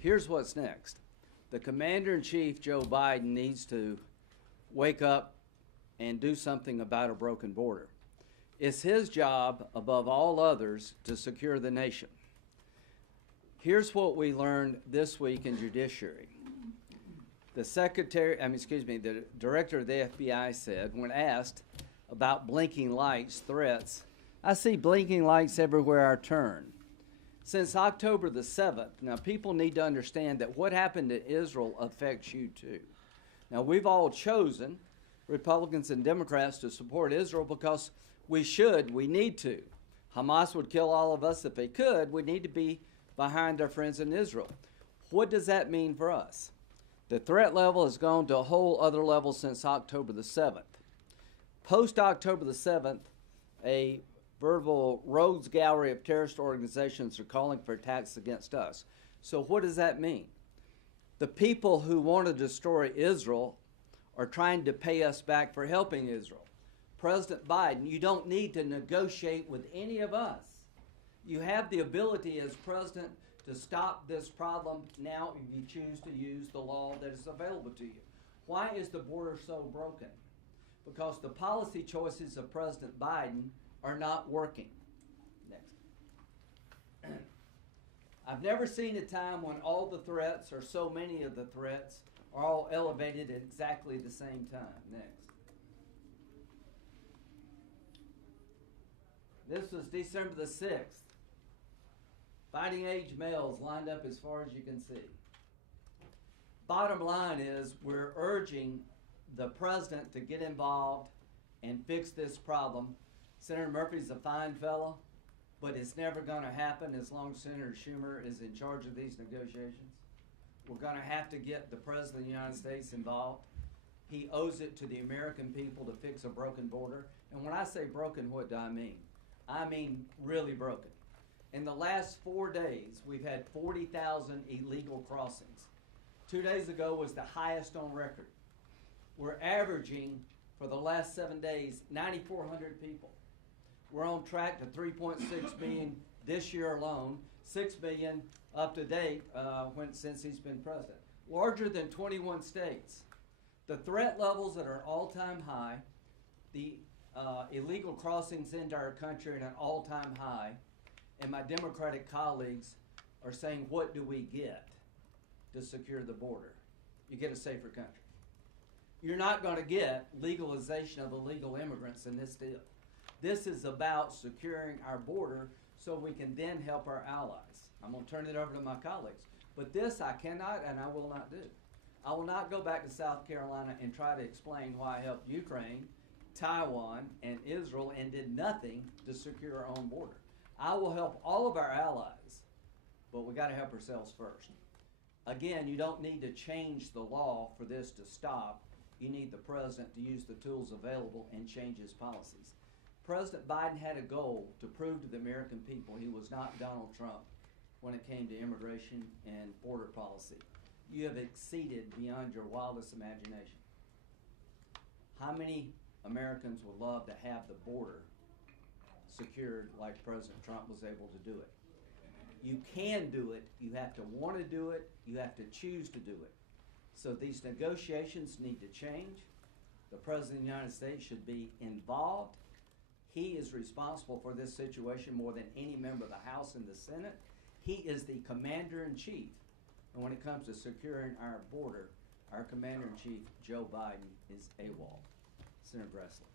Here's what's next. The Commander-in-Chief, Joe Biden, needs to wake up and do something about a broken border. It's his job, above all others, to secure the nation. Here's what we learned this week in Judiciary. The director of the FBI said, when asked about blinking lights threats, "I see blinking lights everywhere I turn." Since October the 7th, now people need to understand that what happened to Israel affects you too. Now we've all chosen, Republicans and Democrats, to support Israel because we need to. Hamas would kill all of us if they could. We need to be behind our friends in Israel. What does that mean for us? The threat level has gone to a whole other level since October the 7th. Post-October the 7th, a veritable rogues gallery of terrorist organizations are calling for attacks against us. So what does that mean? The people who want to destroy Israel are trying to pay us back for helping Israel. President Biden, you don't need to negotiate with any of us. You have the ability as president to stop this problem now if you choose to use the law that is available to you. Why is the border so broken? Because the policy choices of President Biden are not working. Next. I've never seen a time when all the threats, or so many of the threats, are all elevated at exactly the same time. Next. This was December the 6th. Fighting age males lined up as far as you can see. Bottom line is we're urging the president to get involved and fix this problem. Senator Murphy's a fine fellow, but it's never going to happen as long as Senator Schumer is in charge of these negotiations. We're going to have to get the President of the United States involved. He owes it to the American people to fix a broken border. And when I say broken, what do I mean? I mean really broken. In the last 4 days, we've had 40,000 illegal crossings. 2 days ago was the highest on record. We're averaging, for the last 7 days, 9,400 people. We're on track to 3.6 million this year alone, 6 million up to date since he's been president. Larger than 21 states. The threat levels at an all-time high, the illegal crossings into our country at an all-time high, and my Democratic colleagues are saying, what do we get to secure the border? You get a safer country. You're not going to get legalization of illegal immigrants in this deal. This is about securing our border so we can then help our allies. I'm going to turn it over to my colleagues. But this I cannot and I will not do. I will not go back to South Carolina and try to explain why I helped Ukraine, Taiwan, and Israel and did nothing to secure our own border. I will help all of our allies, but we got to help ourselves first. Again, you don't need to change the law for this to stop. You need the president to use the tools available and change his policies. President Biden had a goal to prove to the American people he was not Donald Trump when it came to immigration and border policy. You have exceeded beyond your wildest imagination. How many Americans would love to have the border secured like President Trump was able to do it? You can do it. You have to want to do it. You have to choose to do it. So these negotiations need to change. The President of the United States should be involved. He is responsible for this situation more than any member of the House and the Senate. He is the Commander-in-Chief. And when it comes to securing our border, our Commander-in-Chief, Joe Biden, is AWOL. Senator Grassley.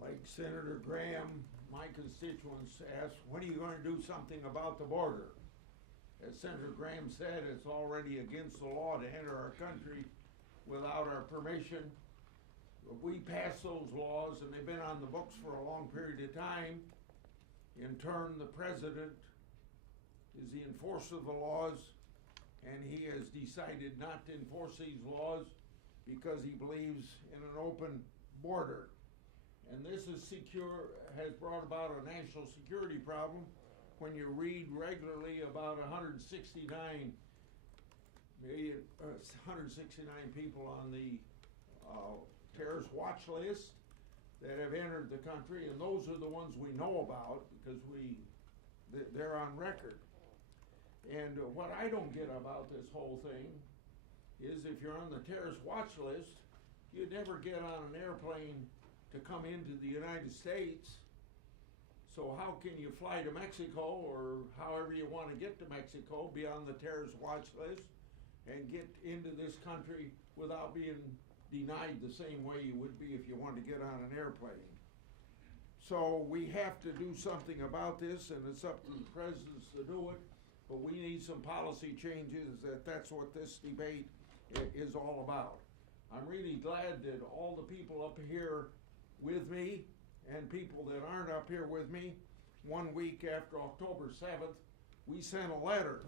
Like Senator Graham, my constituents asked, when are you going to do something about the border? As Senator Graham said, it's already against the law to enter our country without our permission. If we pass those laws, and they've been on the books for a long period of time, in turn the president is the enforcer of the laws, and he has decided not to enforce these laws because he believes in an open border. And this has brought about a national security problem when you read regularly about 169 people on the terrorist watch list that have entered the country, and those are the ones we know about because they're on record. And what I don't get about this whole thing is if you're on the terrorist watch list, you never get on an airplane to come into the United States. So how can you fly to Mexico, or however you want to get to Mexico, be on the terrorist watch list and get into this country without being denied the same way you would be if you wanted to get on an airplane? So we have to do something about this, and it's up to the presidents to do it, but we need some policy changes. That's what this debate is all about. I'm really glad that all the people up here with me and people that aren't up here with me, 1 week after October 7th, we sent a letter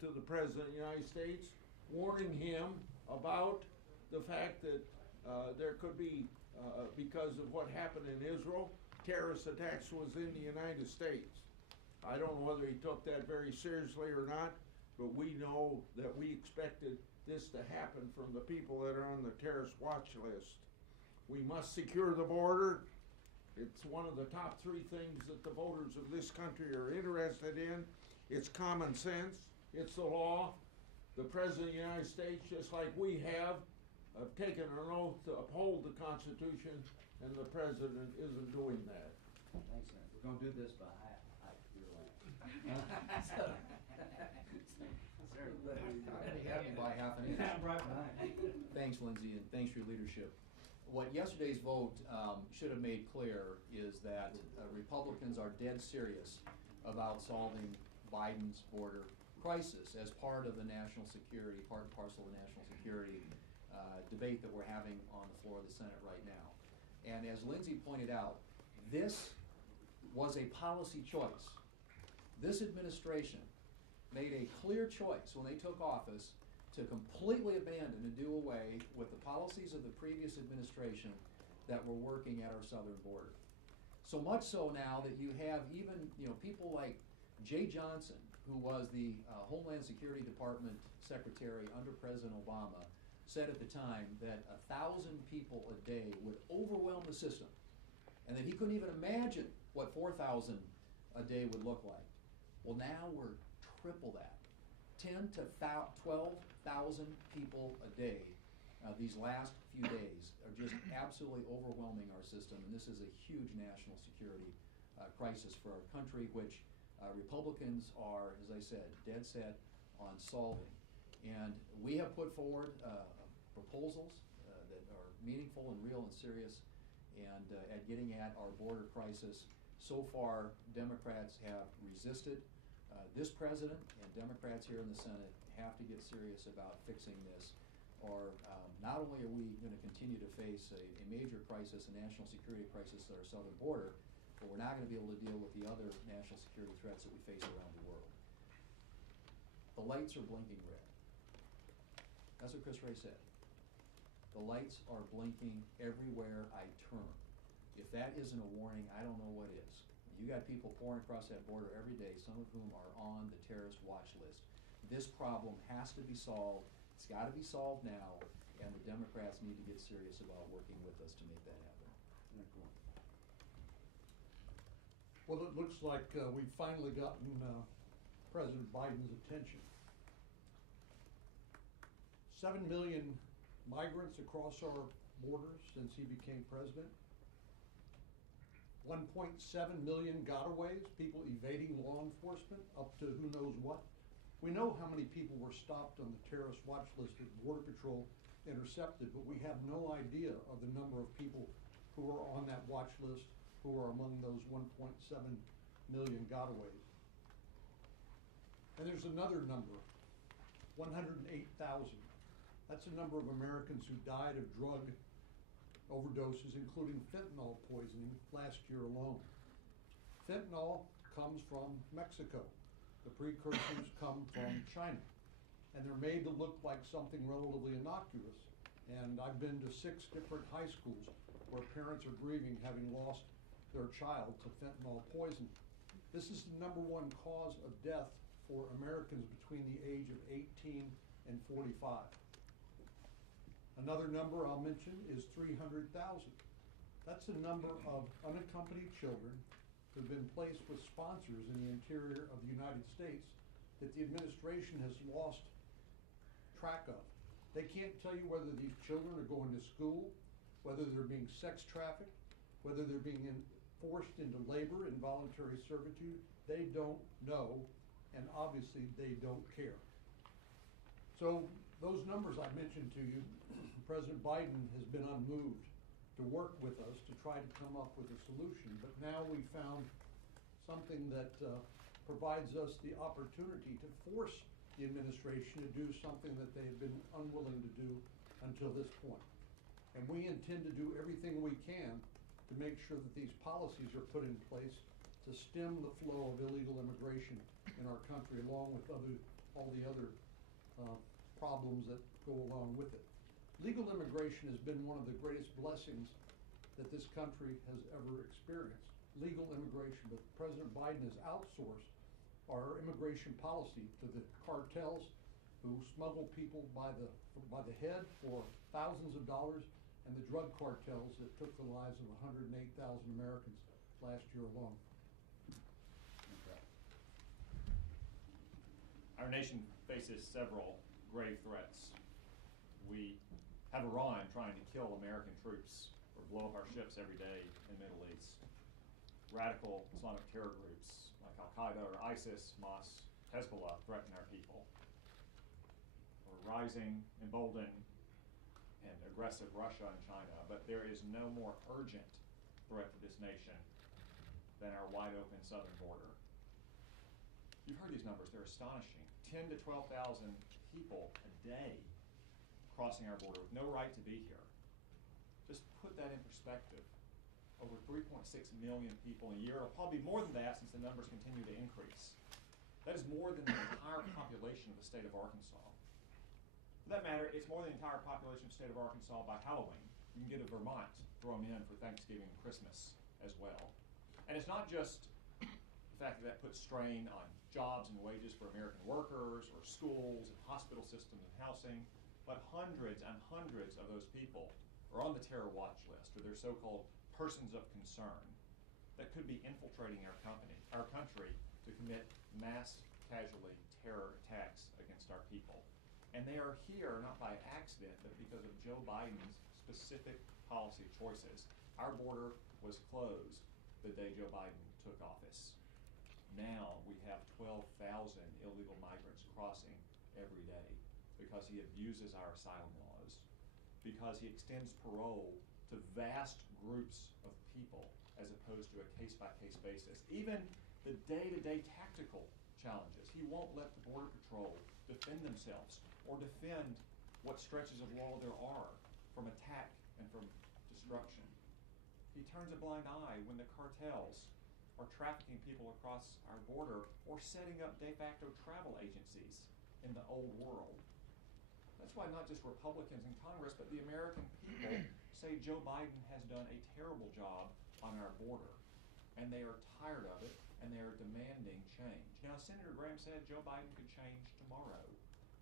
to the President of the United States warning him about the fact that there could be, because of what happened in Israel, terrorist attacks was in the United States. I don't know whether he took that very seriously or not, but we know that we expected this to happen from the people that are on the terrorist watch list. We must secure the border. It's one of the top 3 things that the voters of this country are interested in. It's common sense. It's the law. The President of the United States, just like we have taken an oath to uphold the Constitution, and the President isn't doing that. Thanks, Senator. We're gonna do this by half your land. I already have you by half an inch. Right behind. Thanks, Lindsay, and thanks for your leadership. What yesterday's vote should have made clear is that Republicans are dead serious about solving Biden's border crisis as part of the national security, part and parcel of the national security debate that we're having on the floor of the Senate right now. And as Lindsay pointed out, this was a policy choice. This administration made a clear choice when they took office to completely abandon and do away with the policies of the previous administration that were working at our southern border. So much so now that you have even people like Jay Johnson, who was the Homeland Security Department Secretary under President Obama, said at the time that 1,000 people a day would overwhelm the system, and that he couldn't even imagine what 4,000 a day would look like. Well, now we're triple that. 10 to 12,000 people a day these last few days are just absolutely overwhelming our system, and this is a huge national security crisis for our country, which Republicans are, as I said, dead set on solving. And we have put forward proposals that are meaningful and real and serious and at getting at our border crisis. So far, Democrats have resisted this president, and Democrats here in the Senate have to get serious about fixing this, or not only are we going to continue to face a major crisis, a national security crisis at our southern border, but we're not going to be able to deal with the other national security threats that we face around the world. The lights are blinking red. That's what Chris Ray said. The lights are blinking everywhere I turn. If that isn't a warning, I don't know what is. You got people pouring across that border every day, some of whom are on the terrorist watch list. This problem has to be solved. It's got to be solved now, and the Democrats need to get serious about working with us to make that happen. Well, it looks like we've finally gotten President Biden's attention. 7 million migrants across our borders since he became president. 1.7 million gotaways, people evading law enforcement, up to who knows what. We know how many people were stopped on the terrorist watch list that Border Patrol intercepted, but we have no idea of the number of people who are on that watch list, who are among those 1.7 million gotaways. And there's another number, 108,000. That's the number of Americans who died of drug overdoses, including fentanyl poisoning last year alone. Fentanyl comes from Mexico. The precursors come from China. And they're made to look like something relatively innocuous. And I've been to 6 different high schools where parents are grieving having lost their child to fentanyl poisoning. This is the #1 cause of death for Americans between the age of 18 and 45. Another number I'll mention is 300,000. That's the number of unaccompanied children who've been placed with sponsors in the interior of the United States that the administration has lost track of. They can't tell you whether these children are going to school, whether they're being sex trafficked, whether they're being forced into labor, involuntary servitude. They don't know, and obviously they don't care. So those numbers I mentioned to you, President Biden has been unmoved to work with us to try to come up with a solution. But now we found something that provides us the opportunity to force the administration to do something that they have been unwilling to do until this point. And we intend to do everything we can to make sure that these policies are put in place to stem the flow of illegal immigration in our country, along with all the other problems that go along with it. Legal immigration has been one of the greatest blessings that this country has ever experienced. Legal immigration, but President Biden has outsourced our immigration policy to the cartels who smuggle people by the head for thousands of dollars, and the drug cartels that took the lives of 108,000 Americans last year alone. Our nation faces several grave threats. We have Iran trying to kill American troops or blow up our ships every day in the Middle East. Radical Islamic terror groups like Al-Qaeda or ISIS, Hamas, Hezbollah threaten our people. We're rising, emboldened, and aggressive Russia and China, but there is no more urgent threat to this nation than our wide open southern border. You've heard these numbers, they're astonishing. 10 to 12,000 people a day crossing our border with no right to be here. Just put that in perspective. Over 3.6 million people a year. It'll probably be more than that since the numbers continue to increase. That is more than the entire population of the state of Arkansas. For that matter, it's more than the entire population of the state of Arkansas by Halloween. You can get a Vermont thrown in for Thanksgiving and Christmas as well. And it's not just the fact that that puts strain on jobs and wages for American workers or schools and hospital systems and housing, but hundreds and hundreds of those people are on the terror watch list, or they're so-called persons of concern that could be infiltrating our country to commit mass casualty terror attacks against our people. And they are here not by accident, but because of Joe Biden's specific policy choices. Our border was closed the day Joe Biden took office. Now we have 12,000 illegal migrants crossing every day because he abuses our asylum laws, because he extends parole to vast groups of people as opposed to a case-by-case basis. Even the day-to-day tactical challenges. He won't let the Border Patrol defend themselves or defend what stretches of wall there are from attack and from destruction. He turns a blind eye when the cartels are trafficking people across our border or setting up de facto travel agencies in the old world. That's why not just Republicans in Congress, but the American people say Joe Biden has done a terrible job on our border. And they are tired of it, and they are demanding change. Now, Senator Graham said Joe Biden could change tomorrow.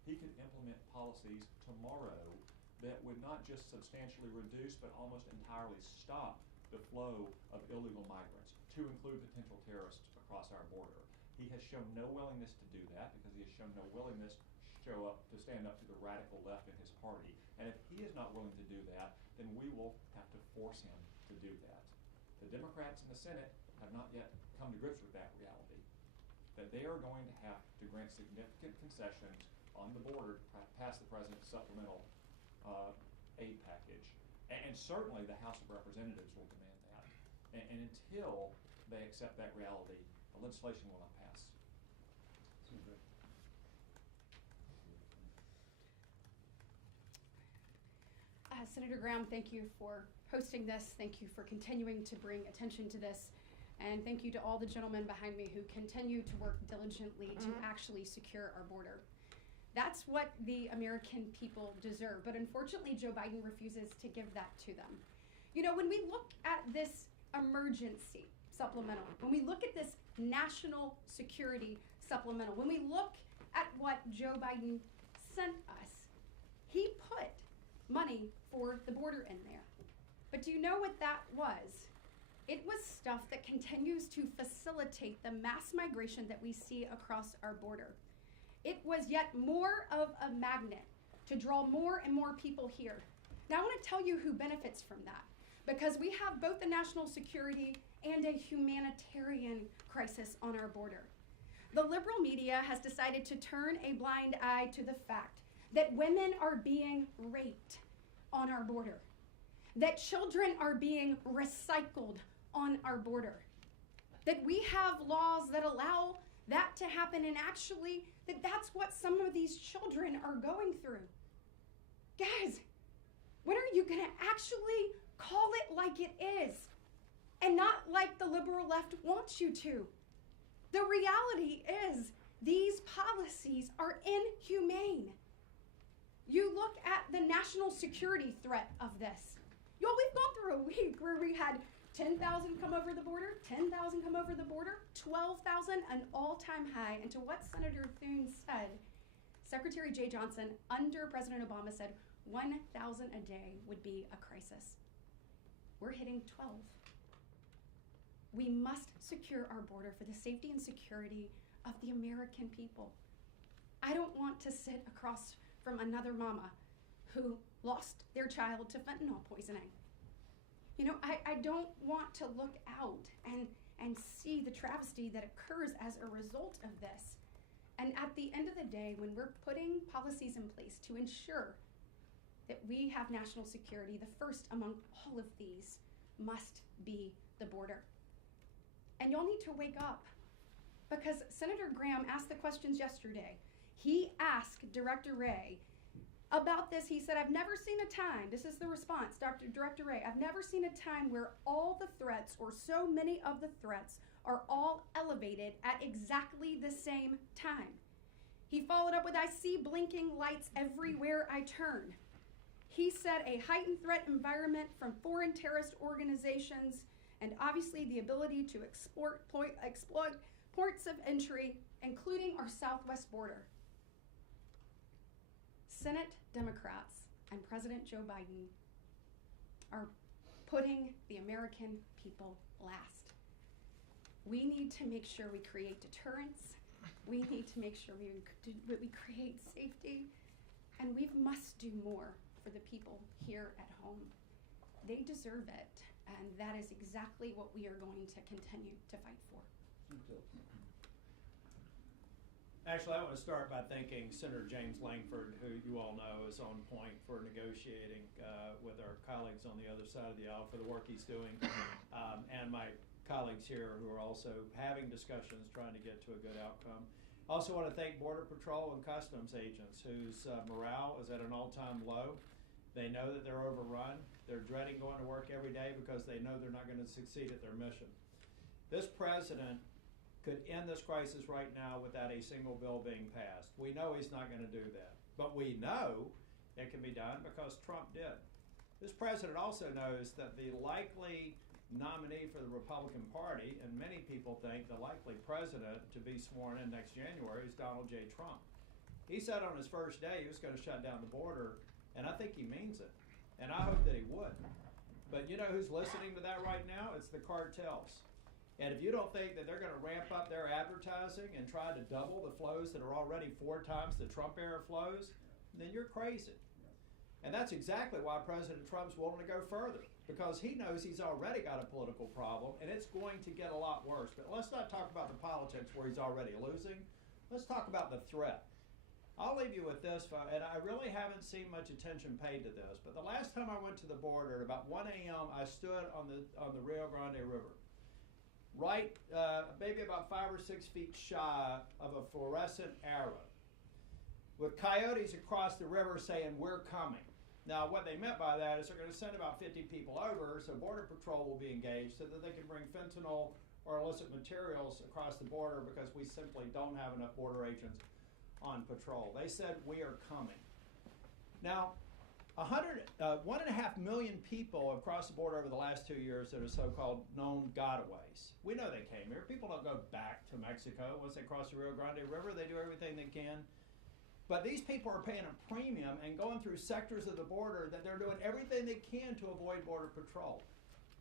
He could implement policies tomorrow that would not just substantially reduce, but almost entirely stop the flow of illegal migrants, to include potential terrorists across our border. He has shown no willingness to do that because he has shown no willingness to stand up to the radical left in his party. And if he is not willing to do that, then we will have to force him to do that. The Democrats in the Senate have not yet come to grips with that reality, that they are going to have to grant significant concessions on the border to pass the president's supplemental aid package. And certainly the House of Representatives will demand that. And until they accept that reality, the legislation will not pass. Senator Graham, thank you for hosting this. Thank you for continuing to bring attention to this. And thank you to all the gentlemen behind me who continue to work diligently to actually secure our border. That's what the American people deserve. But unfortunately, Joe Biden refuses to give that to them. You know, when we look at this emergency supplemental, when we look at this national security supplemental, when we look at what Joe Biden sent us, he put money for the border in there. But do you know what that was? It was stuff that continues to facilitate the mass migration that we see across our border. it was yet more of a magnet to draw more and more people here. Now I want to tell you who benefits from that, because we have both a national security and a humanitarian crisis on our border. The liberal media has decided to turn a blind eye to the fact that women are being raped on our border, that children are being recycled on our border, that we have laws that allow that to happen, and actually that's what some of these children are going through. Guys, when are you going to actually call it like it is and not like the liberal left wants you to? The reality is these policies are inhumane. You look at the national security threat of this. Y'all, we've gone through a week where we had 10,000 come over the border, 10,000 come over the border, 12,000, an all-time high. And to what Senator Thune said, Secretary Jay Johnson under President Obama said 1,000 a day would be a crisis. We're hitting 12. We must secure our border for the safety and security of the American people. I don't want to sit across from another mama who lost their child to fentanyl poisoning. You know, I don't want to look out and see the travesty that occurs as a result of this. And at the end of the day, when we're putting policies in place to ensure that we have national security, the first among all of these must be the border. And y'all need to wake up, because Senator Graham asked the questions yesterday. He asked Director Wray about this. He said, I've never seen a time, this is the response, Director Wray, I've never seen a time where all the threats, or so many of the threats, are all elevated at exactly the same time. He followed up with, I see blinking lights everywhere I turn. He said a heightened threat environment from foreign terrorist organizations, and obviously the ability to exploit ports of entry, including our southwest border. Senate Democrats and President Joe Biden are putting the American people last. We need to make sure we create deterrence. We need to make sure we create safety, and we must do more for the people here at home. They deserve it, and that is exactly what we are going to continue to fight for. Actually, I want to start by thanking Senator James Langford, who you all know is on point for negotiating with our colleagues on the other side of the aisle for the work he's doing, and my colleagues here who are also having discussions trying to get to a good outcome. I also want to thank Border Patrol and Customs agents whose morale is at an all-time low. They know that they're overrun. They're dreading going to work every day because they know they're not going to succeed at their mission. This president could end this crisis right now without a single bill being passed. We know he's not going to do that, but we know it can be done because Trump did. This president also knows that the likely nominee for the Republican Party, and many people think the likely president to be sworn in next January, is Donald J. Trump. He said on his first day he was going to shut down the border, and I think he means it, and I hope that he would. But you know who's listening to that right now? It's the cartels. And if you don't think that they're going to ramp up their advertising and try to double the flows that are already 4 times the Trump era flows, then you're crazy. And that's exactly why President Trump's willing to go further, because he knows he's already got a political problem and it's going to get a lot worse. But let's not talk about the politics where he's already losing. Let's talk about the threat. I'll leave you with this, and I really haven't seen much attention paid to this, but the last time I went to the border at about 1 a.m., I stood on the Rio Grande River, right maybe about 5 or 6 feet shy of a fluorescent arrow, with coyotes across the river saying, we're coming. Now, what they meant by that is they're going to send about 50 people over, so Border Patrol will be engaged so that they can bring fentanyl or illicit materials across the border, because we simply don't have enough border agents on patrol. They said, we are coming. Now, 1.5 million people have crossed the border over the last 2 years that are so-called known gotaways. We know they came here. People don't go back to Mexico once they cross the Rio Grande River. They do everything they can. But these people are paying a premium and going through sectors of the border that they're doing everything they can to avoid Border Patrol.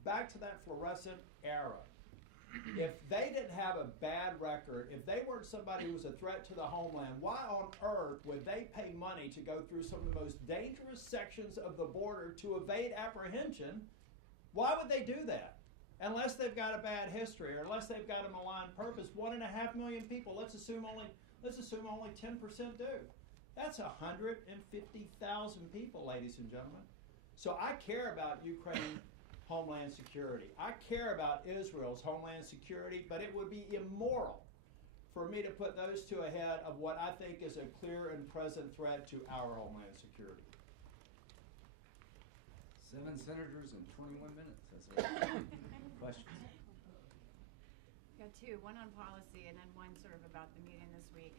Back to that fluorescent arrow. If they didn't have a bad record, if they weren't somebody who was a threat to the homeland, why on earth would they pay money to go through some of the most dangerous sections of the border to evade apprehension? Why would they do that? Unless they've got a bad history or unless they've got a malign purpose. 1.5 million people, let's assume only 10% do. That's 150,000 people, ladies and gentlemen. So I care about Ukraine homeland security. I care about Israel's homeland security, but it would be immoral for me to put those two ahead of what I think is a clear and present threat to our homeland security. 7 senators in 21 minutes. That's it. Questions? Got two, one on policy and then one sort of about the meeting this week.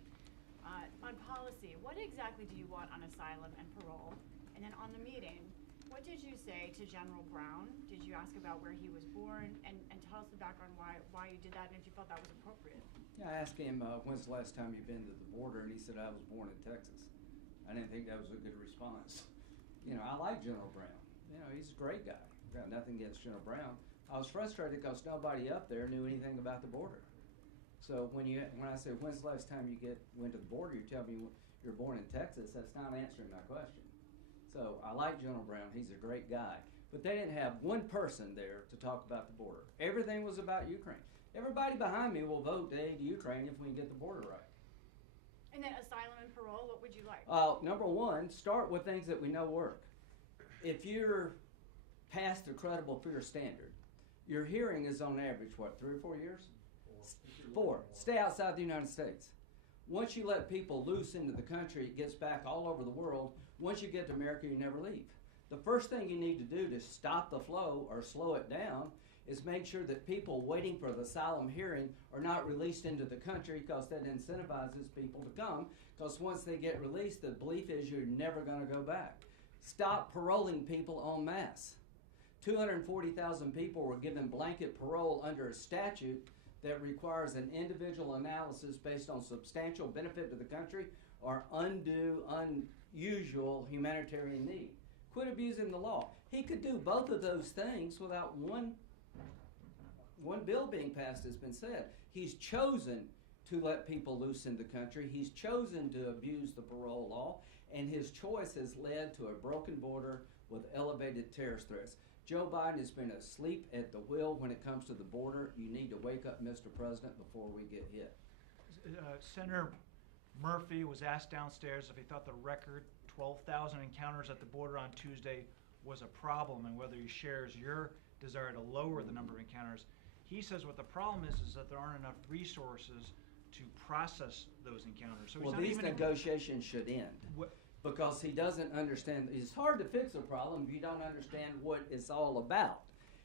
On policy, what exactly do you want on asylum and parole? And then on the meeting, what did you say to General Brown? Did you ask about where he was born? And tell us the background why you did that and if you felt that was appropriate. Yeah, I asked him, when's the last time you've been to the border? And he said, I was born in Texas. I didn't think that was a good response. You know, I like General Brown. You know, he's a great guy. I've got nothing against General Brown. I was frustrated because nobody up there knew anything about the border. So when I said, when's the last time you went to the border, you tell me you're born in Texas, that's not answering my question. So I like General Brown. He's a great guy. But they didn't have one person there to talk about the border. Everything was about Ukraine. Everybody behind me will vote to aid Ukraine if we can get the border right. And then asylum and parole, what would you like? Number one, start with things that we know work. If you're past the credible fear standard, your hearing is on average, 3 or 4 years? 4. Stay outside the United States. Once you let people loose into the country, it gets back all over the world. Once you get to America, you never leave. The first thing you need to do to stop the flow or slow it down is make sure that people waiting for the asylum hearing are not released into the country, because that incentivizes people to come, because once they get released, the belief is you're never going to go back. Stop paroling people en masse. 240,000 people were given blanket parole under a statute that requires an individual analysis based on substantial benefit to the country or unusual humanitarian need. Quit abusing the law. He could do both of those things without one bill being passed, has been said. He's chosen to let people loose in the country. He's chosen to abuse the parole law, and his choice has led to a broken border with elevated terrorist threats. Joe Biden has been asleep at the wheel when it comes to the border. You need to wake up, Mr. President, before we get hit. Senator Murphy was asked downstairs if he thought the record 12,000 encounters at the border on Tuesday was a problem, and whether he shares your desire to lower the number of encounters. He says what the problem is that there aren't enough resources to process those encounters. So well, these negotiations should end. Because he doesn't understand. It's hard to fix a problem if you don't understand what it's all about.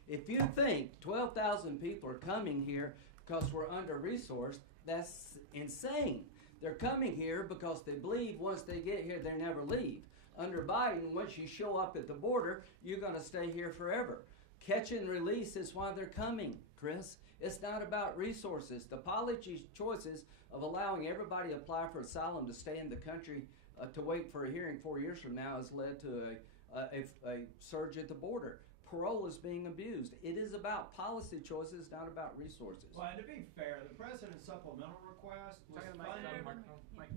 If you think 12,000 people are coming here because we're under-resourced, that's insane. They're coming here because they believe once they get here, they never leave. Under Biden, once you show up at the border, you're going to stay here forever. Catch and release is why they're coming, Chris. It's not about resources. The policy choices of allowing everybody to apply for asylum to stay in the country to wait for a hearing 4 years from now has led to a surge at the border. Parole is being abused. It is about policy choices, not about resources. Well, and to be fair, the president's supplemental request was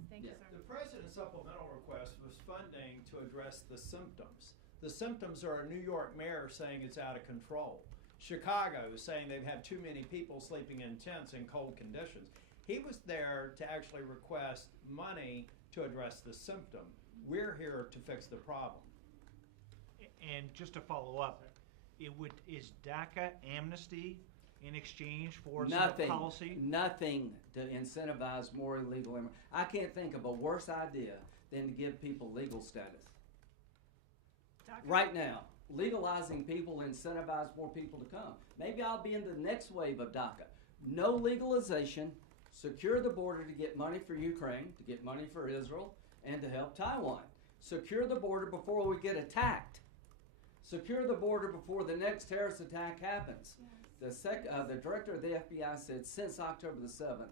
Thank you, sir. The president's supplemental request was funding to address the symptoms. The symptoms are a New York mayor saying it's out of control. Chicago is saying they've had too many people sleeping in tents in cold conditions. He was there to actually request money to address the symptom. We're here to fix the problem. And just to follow up, is DACA amnesty in exchange for some policy? Nothing to incentivize more illegal immigrants. I can't think of a worse idea than to give people legal status. DACA? Right now, legalizing people incentivize more people to come. Maybe I'll be in the next wave of DACA. No legalization. Secure the border to get money for Ukraine, to get money for Israel, and to help Taiwan. Secure the border before we get attacked. Secure the border before the next terrorist attack happens. Yes. The director of the FBI said since October the 7th,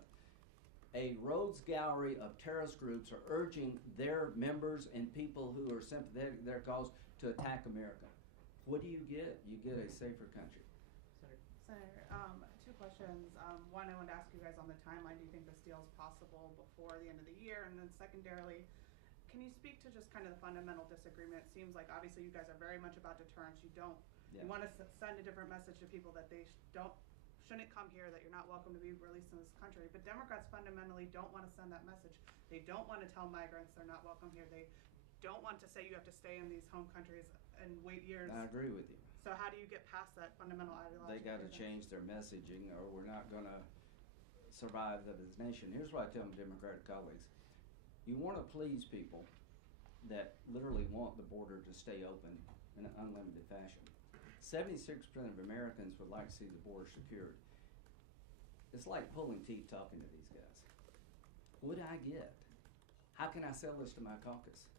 a rogues gallery of terrorist groups are urging their members and people who are sympathetic to their cause to attack America. What do? You get a safer country. Senator, 2 two questions. One, I wanted to ask you guys on the timeline. Do you think this deal is possible before the end of the year? And then secondarily, can you speak to just kind of the fundamental disagreement? It seems like obviously you guys are very much about deterrence. You want to send a different message to people that they shouldn't come here, that you're not welcome to be released in this country. But Democrats fundamentally don't want to send that message. They don't want to tell migrants they're not welcome here. They don't want to say you have to stay in these home countries and wait years. I agree with you. So how do you get past that fundamental ideology? They got to change their messaging, or we're not going to survive as a nation. Here's what I tell my Democratic colleagues: you want to please people that literally want the border to stay open in an unlimited fashion. 76% of Americans would like to see the border secured. It's like pulling teeth talking to these guys. What do I get? How can I sell this to my caucus?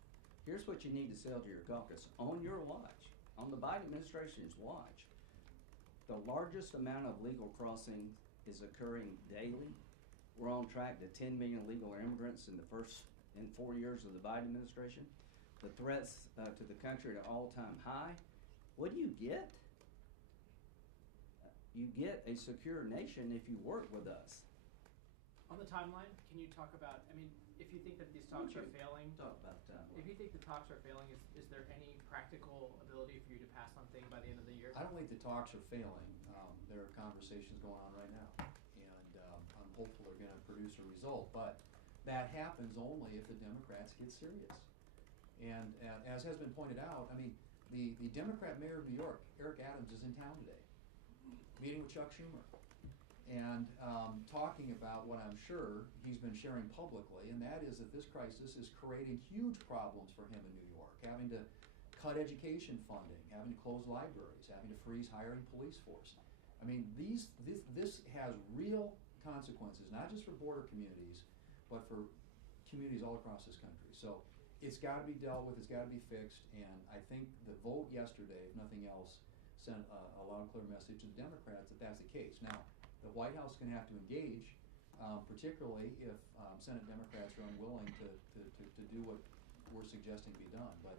Here's what you need to sell to your caucus on your watch, on the Biden administration's watch. The largest amount of legal crossing is occurring daily. We're on track to 10 million legal immigrants in 4 years of the Biden administration. The threats to the country at an all-time high. What do you get? You get a secure nation if you work with us. On the timeline, can you talk about, I mean, if you think that these talks are failing, Talk about if you think the talks are failing, is there any practical ability for you to pass something by the end of the year? I don't think the talks are failing. There are conversations going on right now, and I'm hopeful they're going to produce a result. But that happens only if the Democrats get serious. And as has been pointed out, I mean, the Democrat mayor of New York, Eric Adams, is in town today, meeting with Chuck Schumer, and talking about what I'm sure he's been sharing publicly, and that is that this crisis is creating huge problems for him in New York, having to cut education funding, having to close libraries, having to freeze hiring police force. I mean, this has real consequences, not just for border communities, but for communities all across this country. So it's got to be dealt with, it's got to be fixed, and I think the vote yesterday, if nothing else, sent a loud and clear message to the Democrats that that's the case. Now, the White House is going to have to engage, particularly if Senate Democrats are unwilling to do what we're suggesting be done. But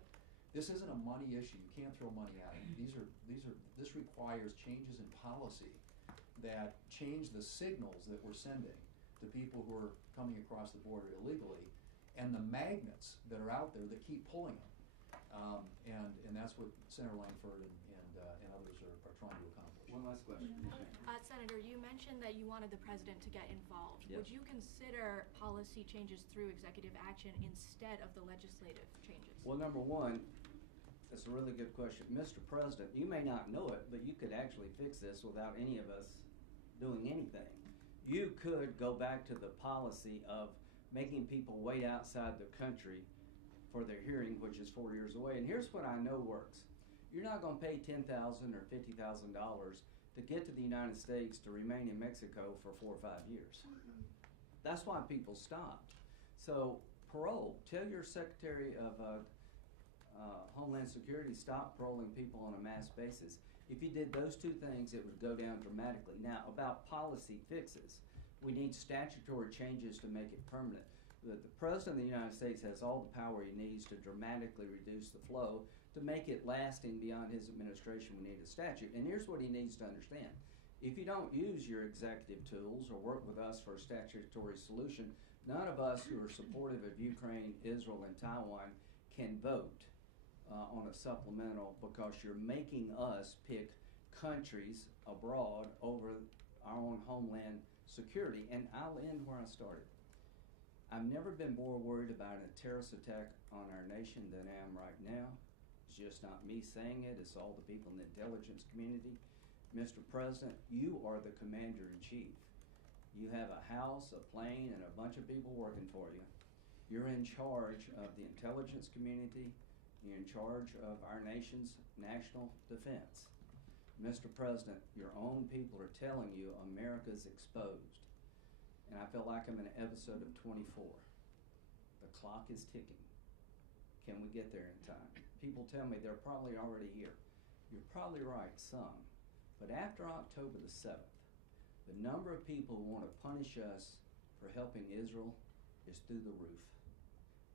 this isn't a money issue. You can't throw money at it. This requires changes in policy that change the signals that we're sending to people who are coming across the border illegally, and the magnets that are out there that keep pulling them. And that's what Senator Langford and others are trying to accomplish. One last question. Senator, you mentioned that you wanted the president to get involved. Yes. Would you consider policy changes through executive action instead of the legislative changes? Well, number one, that's a really good question. Mr. President, you may not know it, but you could actually fix this without any of us doing anything. You could go back to the policy of making people wait outside the country for their hearing, which is 4 years away. And here's what I know works. You're not going to pay $10,000 or $50,000 to get to the United States to remain in Mexico for 4 or 5 years. That's why people stopped. So parole, tell your Secretary of Homeland Security, stop paroling people on a mass basis. If you did those two things, it would go down dramatically. Now, about policy fixes, we need statutory changes to make it permanent. The President of the United States has all the power he needs to dramatically reduce the flow. To make it lasting beyond his administration, we need a statute. And here's what he needs to understand. If you don't use your executive tools or work with us for a statutory solution, none of us who are supportive of Ukraine, Israel, and Taiwan can vote on a supplemental, because you're making us pick countries abroad over our own homeland security. And I'll end where I started. I've never been more worried about a terrorist attack on our nation than I am right now. It's just not me saying it, it's all the people in the intelligence community. Mr. President, you are the commander-in-chief. You have a house, a plane, and a bunch of people working for you. You're in charge of the intelligence community. You're in charge of our nation's national defense. Mr. President, your own people are telling you America's exposed. And I feel like I'm in an episode of 24. The clock is ticking. Can we get there in time? People tell me they're probably already here. You're probably right, some. But after October the 7th, the number of people who want to punish us for helping Israel is through the roof.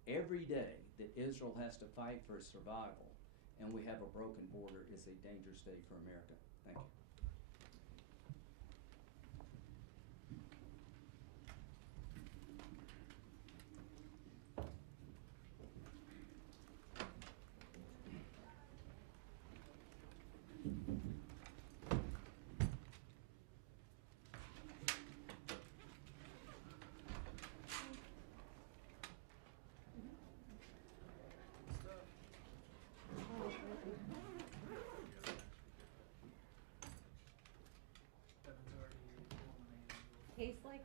Every day that Israel has to fight for its survival and we have a broken border is a dangerous day for America. Thank you.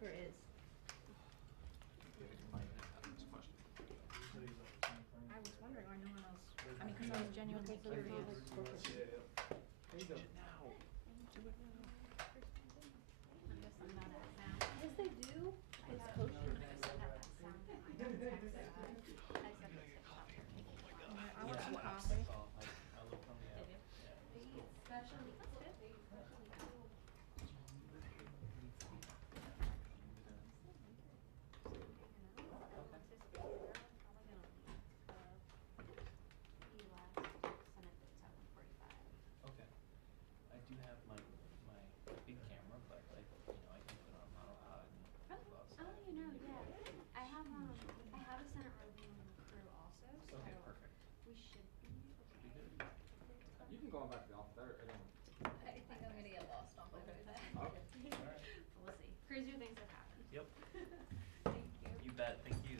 or is? I was wondering why no one else, I mean, cause I was genuinely curious. I'm just, I'm not at now. Yes, they do. It's kosher. I want some coffee. Okay. I do have my big camera, but I can put on monopod and go outside. Oh, you know, yeah. I have a Senate review crew also, so Okay, perfect. we should be okay. Be good. You can go on back to the office. I don't. I think I'm gonna get lost on my way back. Okay. Alright. We'll see. Crazier things have happened. Yep. Thank you. You bet. Thank you.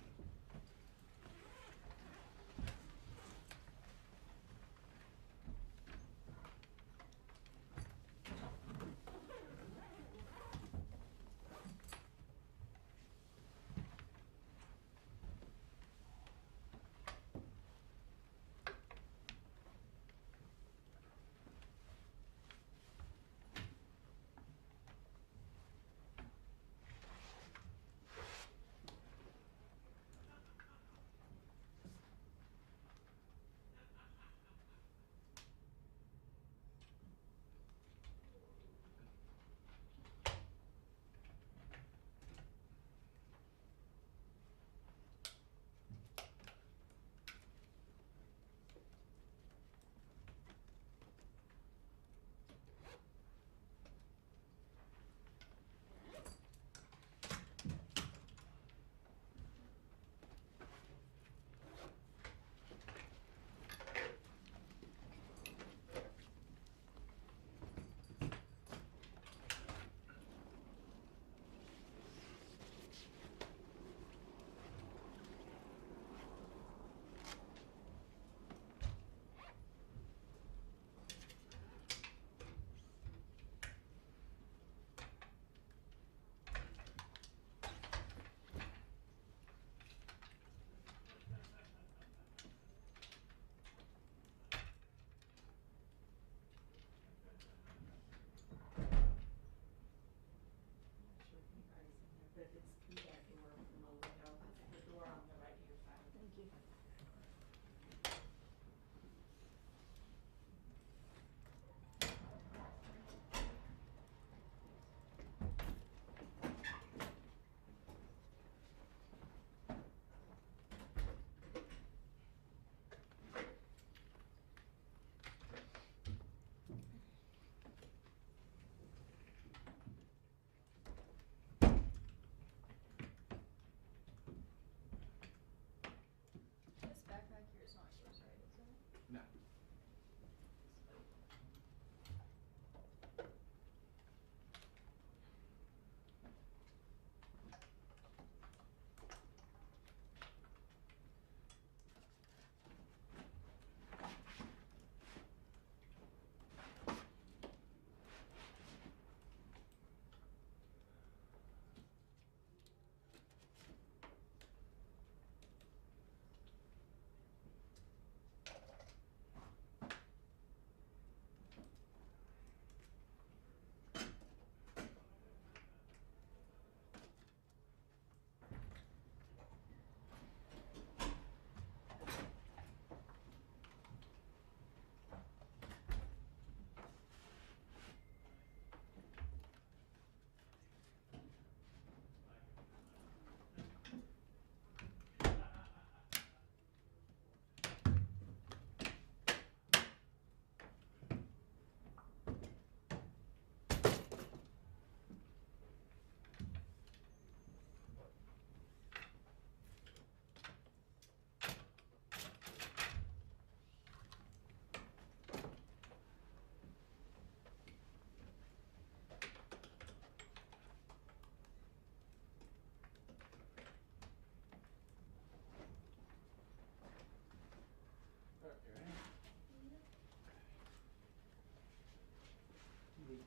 This backpack here is not yours, right? Is it? No.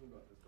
We got this